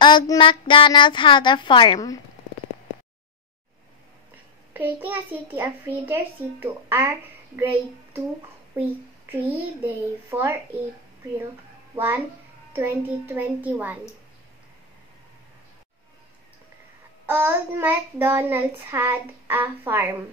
Old MacDonald had a farm. Creating a City of Readers, C2R, Grade 2, Week 3, Day 4, April 1, 2021. Old MacDonald had a farm.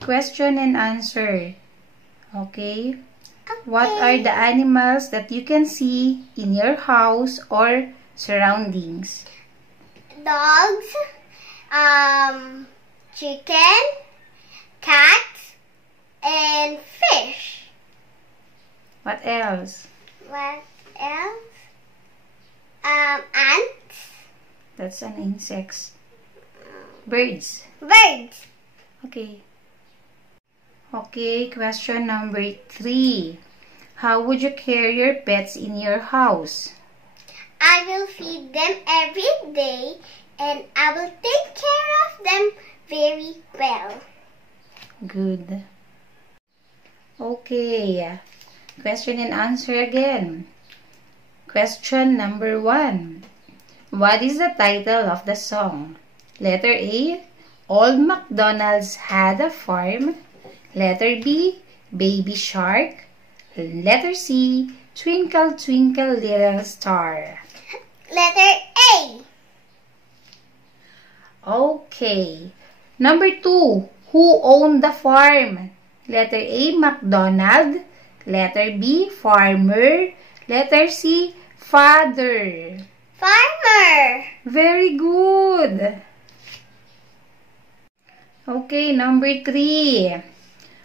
Question and answer. Okay? What are the animals that you can see in your house or surroundings? Dogs, chicken, cats, and fish. What else? What else? Ants. That's an insect. Birds. Birds. Okay. Okay, question number 3. How would you care your pets in your house? I will feed them every day and I will take care of them very well. Good. Okay. Question and answer again. Question number 1. What is the title of the song? Letter A, Old MacDonald's Had a Farm. Letter B, Baby Shark. Letter C, Twinkle Twinkle Little Star. Letter A. Okay. Number 2, who owned the farm? Letter A, MacDonald. Letter B, farmer. Letter C, father. Farmer. Very good. Okay, number 3.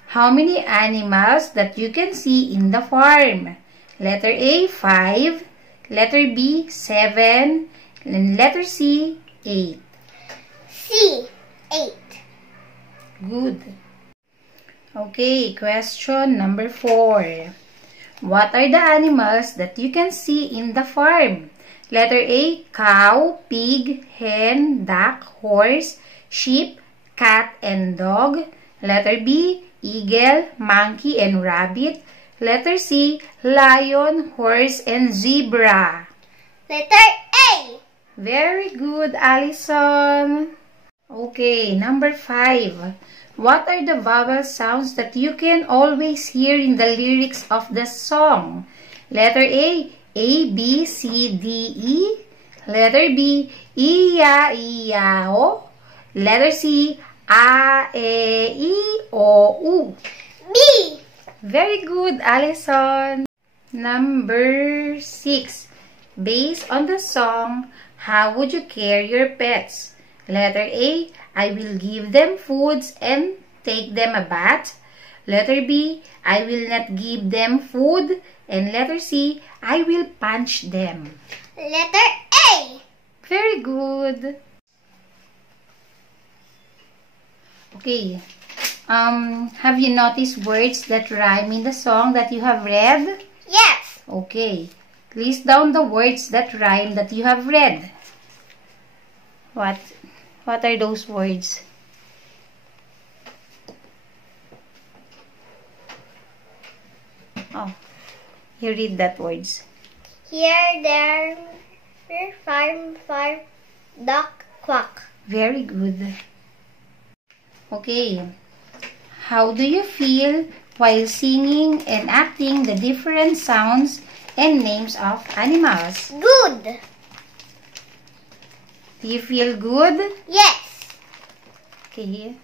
How many animals that you can see in the farm? Letter A, 5. Letter B, 7. And letter C, 8. C, 8. Good. Okay, question number 4. What are the animals that you can see in the farm? Letter A, cow, pig, hen, duck, horse, sheep, cat, and dog. Letter B, eagle, monkey, and rabbit. Letter C, lion, horse, and zebra. Letter A. Very good, Allison. Okay, number 5. What are the vowel sounds that you can always hear in the lyrics of the song? Letter A, B, C, D, E. Letter B, I-ya-I-ya-o. Letter C, A, E, I, O, U. B. Very good, Allison. Number 6. Based on the song, how would you care your pets? Letter A, I will give them foods and take them a bath. Letter B, I will not give them food. And letter C, I will punch them. Letter A. Very good. Okay. Have you noticed words that rhyme in the song that you have read? Yes. Okay. List down the words that rhyme that you have read. What are those words? Oh, you read that words. Here, there, farm, duck, quack. Very good. Okay. How do you feel while singing and acting the different sounds and names of animals? Good. Do you feel good? Yes. Okay.